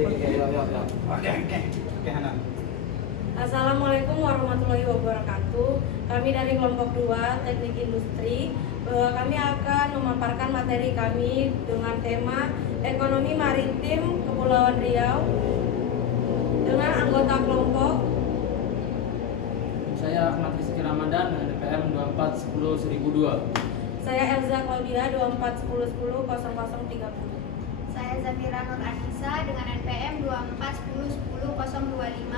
Oke, Hana. Assalamualaikum warahmatullahi wabarakatuh. Kami dari kelompok 2 Teknik Industri, kami akan memaparkan materi kami dengan tema Ekonomi Maritim Kepulauan Riau dengan anggota kelompok. Saya Ahmad Rizky Ramadan dengan NPM 2410-1002. Saya Elza Claudia 2410100030. Saya Zafira Nur Anissa dengan NPM 24101025.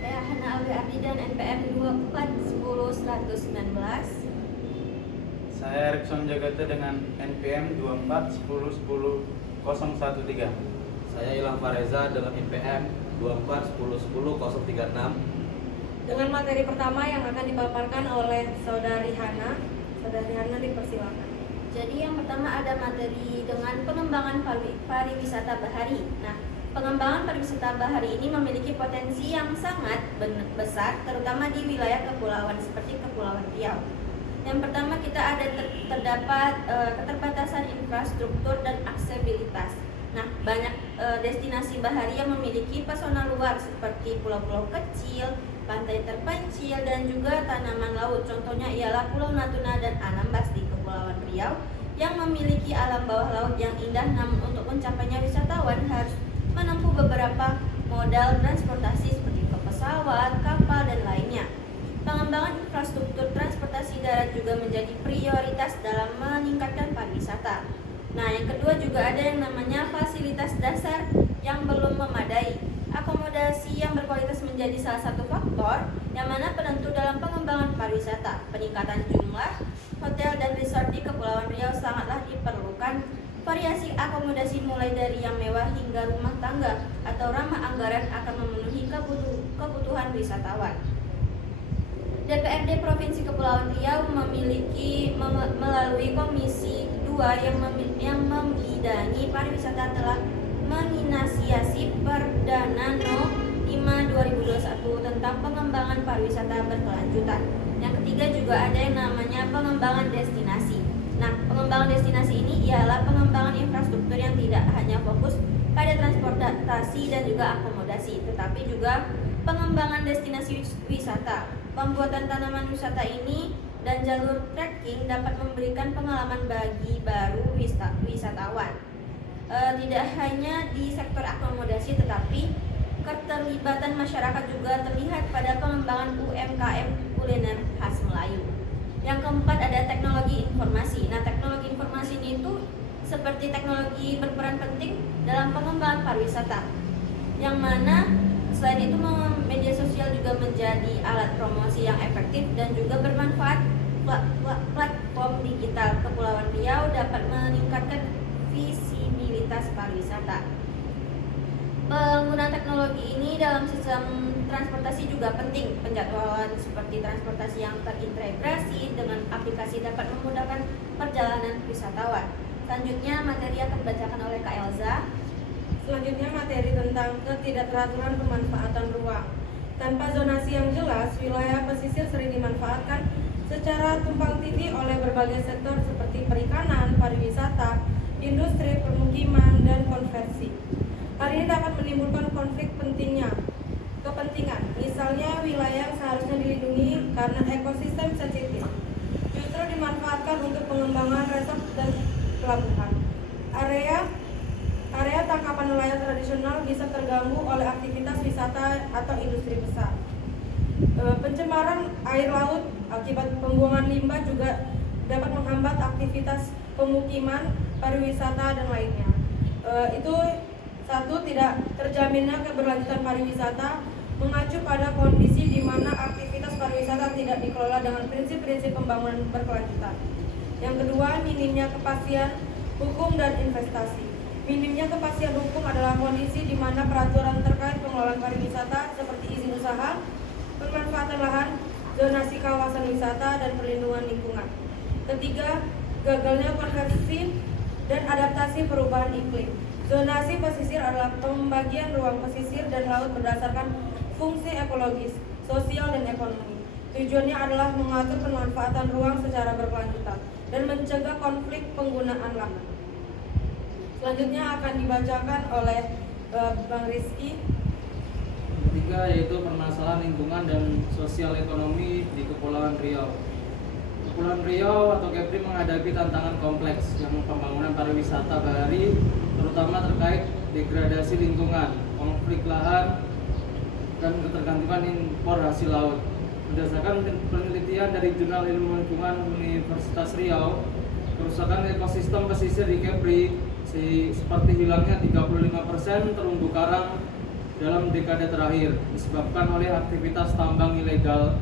Saya Hana Alwi Ardi dan NPM 2410-119. Saya Erikson Jagata dengan NPM 24101013. Saya Ilham Fareza dengan NPM 24101036. Dengan materi pertama yang akan dipaparkan oleh Saudari Hana. Saudari Hana, dipersilakan. Jadi yang pertama ada materi dengan pengembangan pariwisata bahari. Nah, pengembangan pariwisata bahari ini memiliki potensi yang sangat besar, terutama di wilayah kepulauan seperti Kepulauan Riau. Yang pertama kita ada terdapat keterbatasan infrastruktur dan aksesibilitas. Nah, banyak destinasi bahari yang memiliki pesona luar seperti pulau-pulau kecil, pantai terpencil, dan juga tanaman laut. Contohnya ialah Pulau Natuna dan Anambas di Kepulauan Riau yang memiliki alam bawah laut yang indah, namun untuk mencapainya wisatawan harus menempuh beberapa modal transportasi seperti pesawat, kapal, dan lainnya. Pengembangan infrastruktur transportasi darat juga menjadi prioritas dalam meningkatkan pariwisata. Nah, yang kedua juga ada yang namanya fasilitas dasar yang belum memadai. Akomodasi yang berkualitas menjadi salah satu faktor yang mana penentu dalam pengembangan pariwisata. Peningkatan jumlah hotel dan resort di Kepulauan Riau sangatlah diperlukan. Variasi akomodasi mulai dari yang mewah hingga rumah tangga atau ramah anggaran akan memenuhi kebutuhan wisatawan. DPRD Provinsi Kepulauan Riau memiliki melalui Komisi 2 yang membidangi pariwisata telah menginisiasi Perdana No. 5/2021 tentang pengembangan pariwisata berkelanjutan. Yang ketiga juga ada yang namanya pengembangan destinasi. Nah, pengembangan destinasi ini ialah pengembangan infrastruktur yang tidak hanya fokus pada transportasi dan juga akomodasi, tetapi juga pengembangan destinasi wisata. Pembuatan tanaman wisata ini dan jalur trekking dapat memberikan pengalaman bagi baru wisatawan. Tidak hanya di sektor akomodasi, tetapi keterlibatan masyarakat juga terlihat pada pengembangan UMKM kuliner khas Melayu. Yang keempat ada teknologi informasi. Nah, teknologi informasi ini itu seperti teknologi berperan penting dalam pengembangan pariwisata, yang mana selain itu media sosial juga menjadi alat promosi yang efektif dan juga bermanfaat. Platform digital Kepulauan Riau dapat meningkatkan visibilitas pariwisata. Penggunaan teknologi ini dalam sistem transportasi juga penting. Penjadwalan seperti transportasi yang terintegrasi dengan aplikasi dapat memudahkan perjalanan wisatawan. Selanjutnya materi akan dibacakan oleh Kak Elza. Selanjutnya materi tentang ketidakteraturan pemanfaatan ruang. Tanpa zonasi yang jelas, wilayah pesisir sering dimanfaatkan secara tumpang tindih oleh berbagai sektor seperti perikanan, pariwisata, industri, permukiman, dan konversi. Hal ini dapat menimbulkan konflik kepentingan. Misalnya wilayah yang seharusnya dilindungi karena ekosistem sensitif justru dimanfaatkan untuk pengembangan resort dan pelabuhan. Area tangkapan nelayan tradisional bisa terganggu oleh aktivitas wisata atau industri besar. Pencemaran air laut akibat pembuangan limbah juga dapat menghambat aktivitas pemukiman, pariwisata, dan lainnya. Itu satu, tidak terjaminnya keberlanjutan pariwisata mengacu pada kondisi di mana aktivitas pariwisata tidak dikelola dengan prinsip-prinsip pembangunan berkelanjutan. Yang kedua, minimnya kepastian hukum dan investasi. Minimnya kepastian hukum adalah kondisi di mana peraturan terkait pengelolaan pariwisata seperti izin usaha, pemanfaatan lahan, zonasi kawasan wisata, dan perlindungan lingkungan. Ketiga, gagalnya konversi dan adaptasi perubahan iklim. Zonasi pesisir adalah pembagian ruang pesisir dan laut berdasarkan fungsi ekologis, sosial, dan ekonomi. Tujuannya adalah mengatur pemanfaatan ruang secara berkelanjutan dan mencegah konflik penggunaan lahan. Selanjutnya akan dibacakan oleh Bang Rizky. Ketiga yaitu permasalahan lingkungan dan sosial ekonomi di Kepulauan Riau. Kepulauan Riau atau Kepri menghadapi tantangan kompleks yang pembangunan pariwisata bahari, terutama terkait degradasi lingkungan, konflik lahan, dan ketergantungan impor hasil laut. Berdasarkan penelitian dari Jurnal Ilmu Lingkungan Universitas Riau, kerusakan ekosistem pesisir di Kepri seperti hilangnya 35% terumbu karang dalam dekade terakhir disebabkan oleh aktivitas tambang ilegal,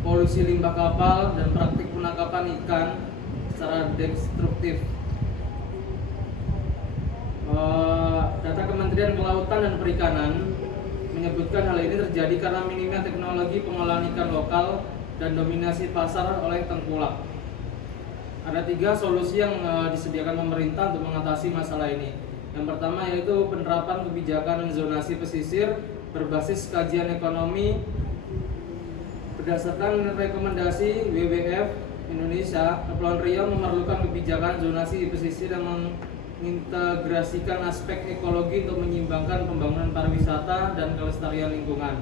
polusi limbah kapal, dan praktik penangkapan ikan secara destruktif. Data Kementerian Kelautan dan Perikanan menyebutkan hal ini terjadi karena minimnya teknologi pengolahan ikan lokal dan dominasi pasar oleh tengkulak. Ada 3 solusi yang disediakan pemerintah untuk mengatasi masalah ini. Yang pertama yaitu penerapan kebijakan zonasi pesisir berbasis kajian ekonomi berdasarkan rekomendasi WWF Indonesia. Kepulauan Riau memerlukan kebijakan zonasi pesisir yang mengintegrasikan aspek ekologi untuk menyimbangkan pembangunan pariwisata dan kelestarian lingkungan.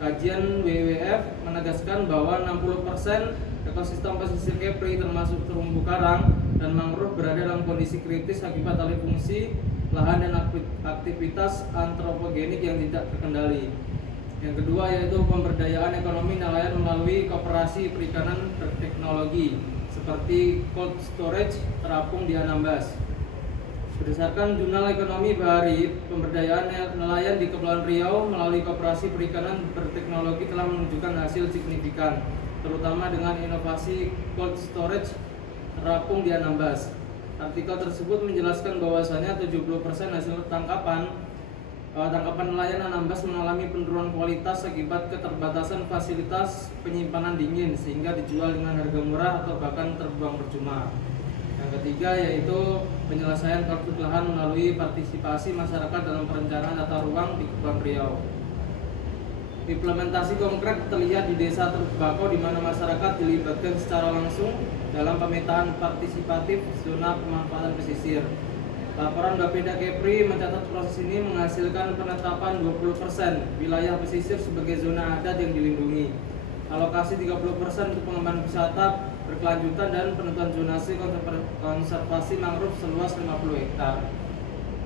Kajian WWF menegaskan bahwa 60% ekosistem pesisir Kepri termasuk terumbu karang dan mangrove berada dalam kondisi kritis akibat alih fungsi lahan dan aktivitas antropogenik yang tidak terkendali. Yang kedua yaitu pemberdayaan ekonomi nelayan melalui koperasi perikanan berteknologi seperti cold storage terapung di Anambas. Berdasarkan Jurnal Ekonomi Bahari, pemberdayaan nelayan di Kepulauan Riau melalui koperasi perikanan berteknologi telah menunjukkan hasil signifikan, terutama dengan inovasi cold storage terapung di Anambas. Artikel tersebut menjelaskan bahwasanya 70% hasil tangkapan nelayan Anambas mengalami penurunan kualitas akibat keterbatasan fasilitas penyimpanan dingin sehingga dijual dengan harga murah atau bahkan terbuang percuma. Yang ketiga yaitu penyelesaian konflik lahan melalui partisipasi masyarakat dalam perencanaan tata ruang di Kepulauan Riau. Implementasi konkret terlihat di Desa Teluk Bakau di mana masyarakat dilibatkan secara langsung dalam pemetaan partisipatif zona pemanfaatan pesisir. Laporan Bapeda Kepri mencatat proses ini menghasilkan penetapan 20% wilayah pesisir sebagai zona adat yang dilindungi, alokasi 30% untuk pengembangan wisata berkelanjutan dan penentuan zonasi konservasi mangrove seluas 50 hektar.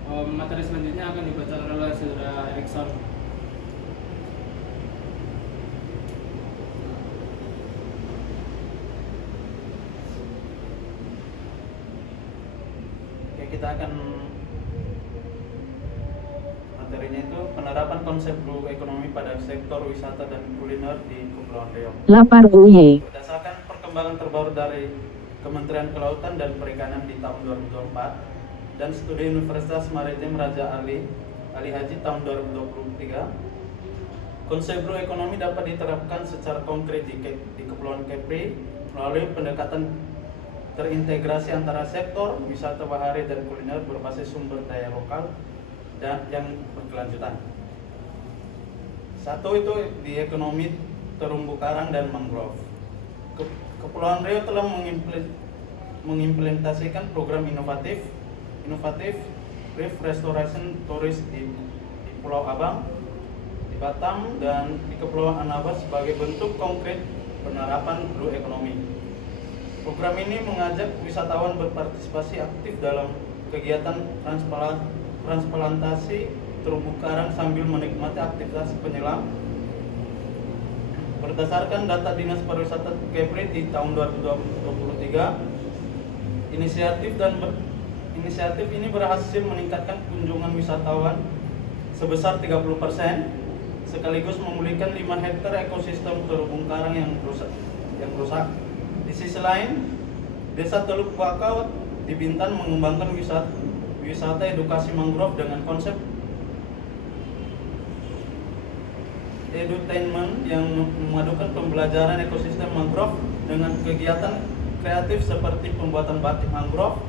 Materi selanjutnya akan dibacakan oleh Saudara Erikson. Oke, kita akan materinya itu penerapan konsep blue ekonomi pada sektor wisata dan kuliner di Kepulauan Riau. Lapar uye. Berdasarkan perkembangan terbaru dari Kementerian Kelautan dan Perikanan di tahun 2024 dan studi Universitas Maritim Raja Ali Haji tahun 2023, konsep blue ekonomi dapat diterapkan secara konkret di Kepulauan Kepri melalui pendekatan terintegrasi antara sektor wisata bahari dan kuliner berbasis sumber daya lokal dan yang berkelanjutan. Satu itu di ekonomi terumbu karang dan mangrove. Kepulauan Riau telah mengimplementasikan program inovatif Reef Restoration Tourist di Pulau Abang, di Batam, dan di Kepulauan Anambas sebagai bentuk konkret penerapan blue economy. Program ini mengajak wisatawan berpartisipasi aktif dalam kegiatan transplantasi terumbu karang sambil menikmati aktivitas penyelam. Berdasarkan data Dinas Pariwisata Kepri di tahun 2023, inisiatif ini berhasil meningkatkan kunjungan wisatawan sebesar 30%, sekaligus memulihkan 5 hektar ekosistem terumbu karang yang rusak. Di sisi lain, Desa Teluk Bakau di Bintan mengembangkan wisata edukasi mangrove dengan konsep edutainment yang memadukan pembelajaran ekosistem mangrove dengan kegiatan kreatif seperti pembuatan batik mangrove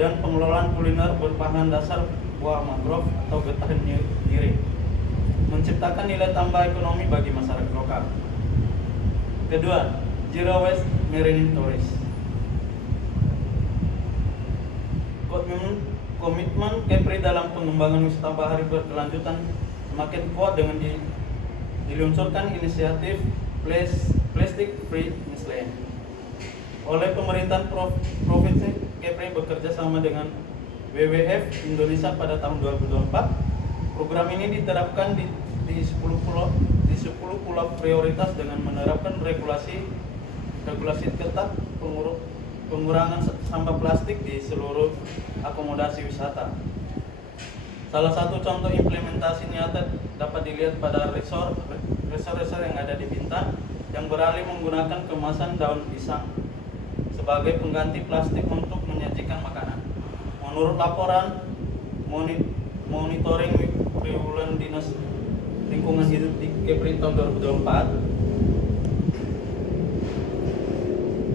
dan pengelolaan kuliner berbahan dasar buah mangrove atau getah niri, menciptakan nilai tambah ekonomi bagi masyarakat lokal. Kedua, Zero Waste Marine Tourist. Komitmen Kepri dalam pengembangan wisata bahari berkelanjutan semakin kuat dengan diluncurkan inisiatif Plastic Free Island oleh pemerintahan provinsi. Kepri bekerja sama dengan WWF Indonesia pada tahun 2024. Program ini diterapkan di 10 pulau prioritas dengan menerapkan regulasi ketat pengurangan sampah plastik di seluruh akomodasi wisata. Salah satu contoh implementasi nyata dapat dilihat pada resort yang ada di Bintan yang beralih menggunakan kemasan daun pisang sebagai pengganti plastik untuk menyajikan makanan. Menurut laporan monitoring triwulan Dinas Lingkungan Hidup di Kepri tahun 2024,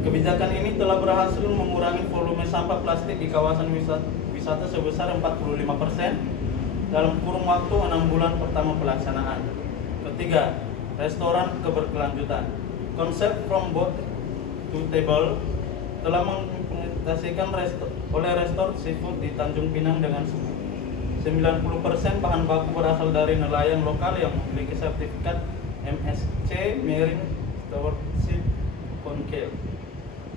kebijakan ini telah berhasil mengurangi volume sampah plastik di kawasan wisata sebesar 45% dalam kurun waktu 6 bulan pertama pelaksanaan. Ketiga, restoran keberkelanjutan. Konsep From Boat to Table telah mengimplementasikan oleh restoran seafood di Tanjung Pinang dengan 90% bahan baku berasal dari nelayan lokal yang memiliki sertifikat MSC Marine Stewardship Council.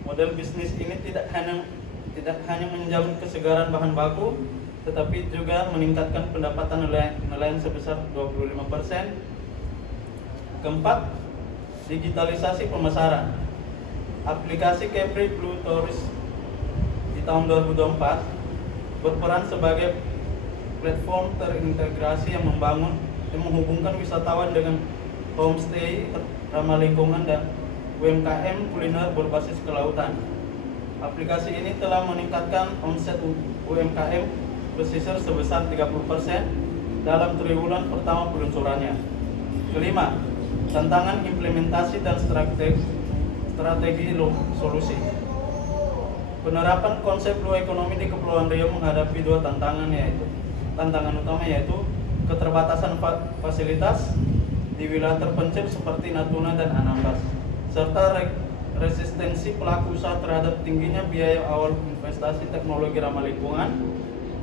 Model bisnis ini tidak hanya menjamin kesegaran bahan baku, tetapi juga meningkatkan pendapatan nelayan sebesar 25%. Keempat, digitalisasi pemasaran. Aplikasi Kepri Blue Tourist di tahun 2024 berperan sebagai platform terintegrasi yang menghubungkan wisatawan dengan homestay ramah lingkungan dan UMKM kuliner berbasis kelautan. Aplikasi ini telah meningkatkan omset UMKM pesisir sebesar 30% dalam triwulan pertama peluncurannya. Kelima, tantangan implementasi dan strategi solusi. Penerapan konsep blue economy di Kepulauan Riau menghadapi dua tantangan utama yaitu keterbatasan fasilitas di wilayah terpencil seperti Natuna dan Anambas, serta resistensi pelaku usaha terhadap tingginya biaya awal investasi teknologi ramah lingkungan.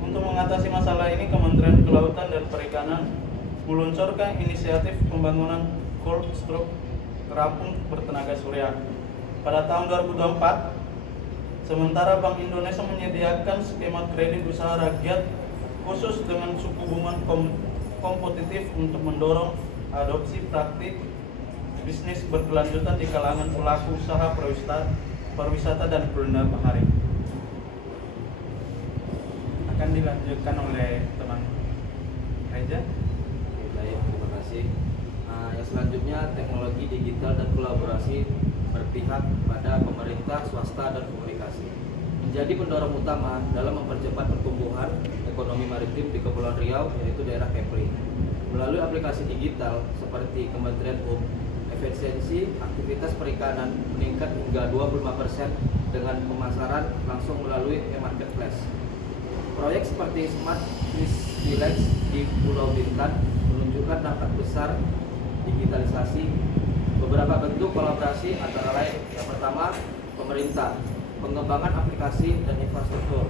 Untuk mengatasi masalah ini, Kementerian Kelautan dan Perikanan meluncurkan inisiatif pembangunan cold stroke terapung bertenaga surya pada tahun 2024. Sementara Bank Indonesia menyediakan skema kredit usaha rakyat khusus dengan suku bunga kompetitif untuk mendorong adopsi praktik bisnis berkelanjutan di kalangan pelaku usaha pariwisata dan kuliner bahari. Akan dilanjutkan oleh teman Reza. Baik, terima kasih. Yang selanjutnya, teknologi digital dan kolaborasi berpihak pada pemerintah, swasta, dan komunikasi menjadi pendorong utama dalam mempercepat pertumbuhan ekonomi maritim di Kepulauan Riau, yaitu daerah Kepri. Melalui aplikasi digital seperti Kementerian efisiensi aktivitas perikanan meningkat hingga 25% dengan pemasaran langsung melalui e-marketplace. Proyek seperti Smart Fish Village di Pulau Bintan menunjukkan dampak besar digitalisasi. Beberapa bentuk kolaborasi antara lain: yang pertama, pemerintah, pengembangan aplikasi dan infrastruktur.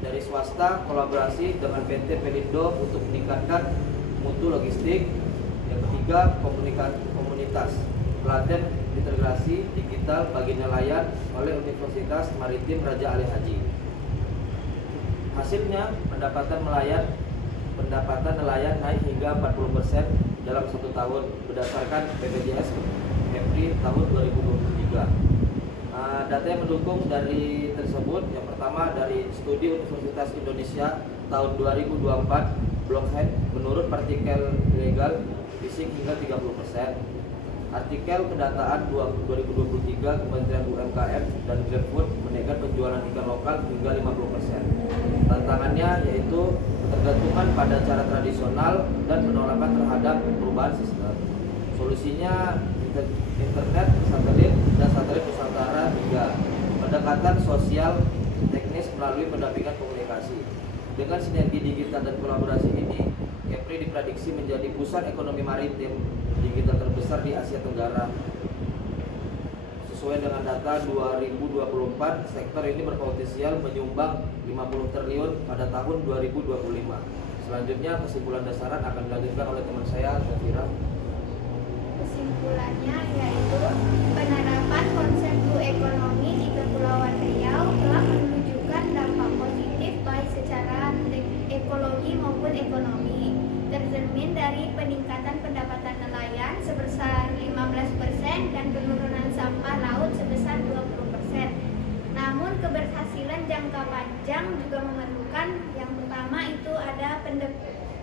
Dari swasta, kolaborasi dengan PT Pelindo untuk meningkatkan mutu logistik. Yang ketiga, komunitas, pelatihan integrasi digital bagi nelayan oleh Universitas Maritim Raja Ali Haji. Hasilnya, pendapatan nelayan naik hingga 40% dalam 1 tahun berdasarkan BPJS Kepri tahun 2023. Data yang mendukung dari tersebut, yang pertama dari studi Universitas Indonesia tahun 2024, Blockhead, menurut partikel ilegal fishing hingga 30%. Artikel pendataan 2023 Kementerian UMKM dan GrabFood menaikkan penjualan ikan lokal hingga 50%. Tantangannya yaitu ketergantungan pada cara tradisional dan penolakan terhadap perubahan sistem. Solusinya internet, satelit, dan satelit Nusantara 3. Pendekatan sosial teknis melalui pendampingan komunikasi. Dengan sinergi digital dan kolaborasi ini, Kepri diprediksi menjadi pusat ekonomi maritim digital terbesar di Asia Tenggara, sesuai dengan data 2024, sektor ini berpotensial menyumbang 50 triliun pada tahun 2025. Selanjutnya kesimpulan dasaran akan dilanjutkan oleh teman saya, Zafira. Kesimpulannya yaitu penerapan konsep blue economy di Kepulauan Riau telah menunjukkan dampak positif baik secara ekologi maupun ekonomi, tercermin dari peningkatan pendapatan nelayan sebesar 15% dan penurunan sampah laut sebesar 20%. Namun keberhasilan jangka panjang juga memerlukan yang pertama itu ada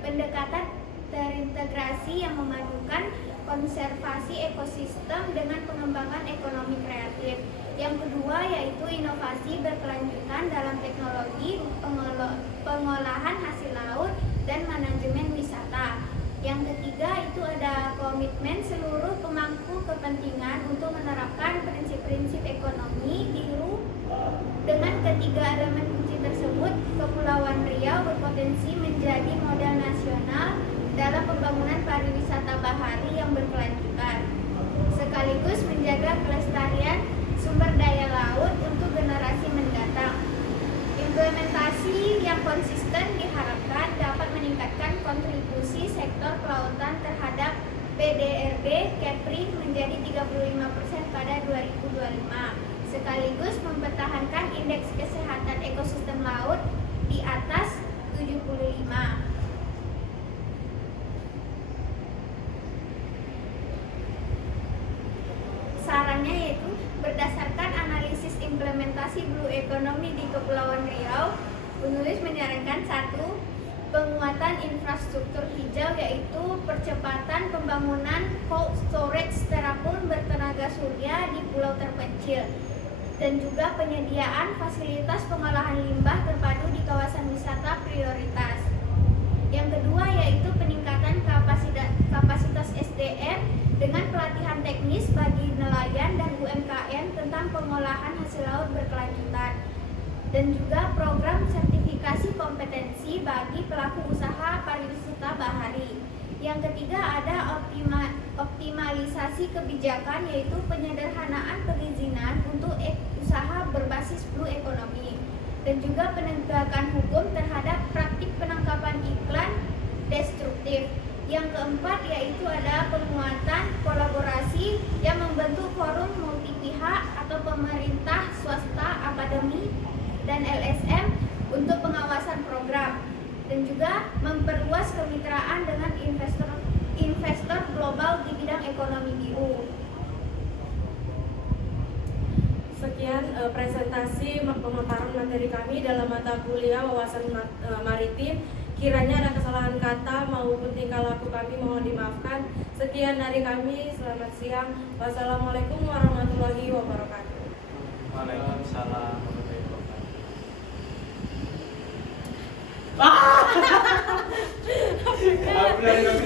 pendekatan terintegrasi yang memadukan konservasi ekosistem dengan pengembangan ekonomi kreatif. Yang kedua yaitu inovasi berkelanjutan dalam teknologi pengolahan hasil laut dan manajemen wisata. Yang ketiga itu ada komitmen seluruh pemangku kepentingan untuk menerapkan prinsip-prinsip ekonomi biru. Dengan ketiga elemen kunci tersebut, Kepulauan Riau berpotensi menjadi modal nasional dalam pembangunan pariwisata bahari yang berkelanjutan, sekaligus menjaga kelestarian sumber daya laut untuk generasi mendatang. Implementasi yang konsisten diharapkan dapat meningkatkan kontribusi sektor kelautan terhadap PDRB Kepri menjadi 35% pada 2025, sekaligus mempertahankan indeks kesehatan ekosistem laut di atas 75. Sarannya yaitu berdasarkan analisis implementasi blue economy di Kepulauan Riau, penulis menyarankan 1. Penguatan infrastruktur hijau yaitu percepatan pembangunan cold storage styrofoam bertenaga surya di pulau terpencil dan juga penyediaan fasilitas pengolahan limbah terpadu di kawasan wisata prioritas. Yang kedua yaitu peningkatan kapasitas SDM dengan pelatihan teknis bagi nelayan dan UMKM tentang pengolahan hasil laut berkelanjutan, dan juga program sertifikasi kompetensi bagi pelaku usaha pariwisata bahari. Yang ketiga ada optimalisasi kebijakan yaitu penyederhanaan perizinan untuk usaha berbasis blue economy, dan juga penegakan hukum terhadap praktik penangkapan iklan destruktif. Yang keempat yaitu ada penguatan kolaborasi yang membentuk forum multi pihak atau pemerintah, swasta, akademi, dan LSM untuk pengawasan program, dan juga memperluas kemitraan dengan investor global di bidang ekonomi biru. Sekian presentasi pemaparan materi kami dalam mata kuliah wawasan maritim. Kiranya ada kesalahan kata maupun tingkah laku kami mohon dimaafkan. Sekian dari kami, selamat siang. Wassalamualaikum warahmatullahi wabarakatuh. Waalaikumsalam warahmatullahi wabarakatuh.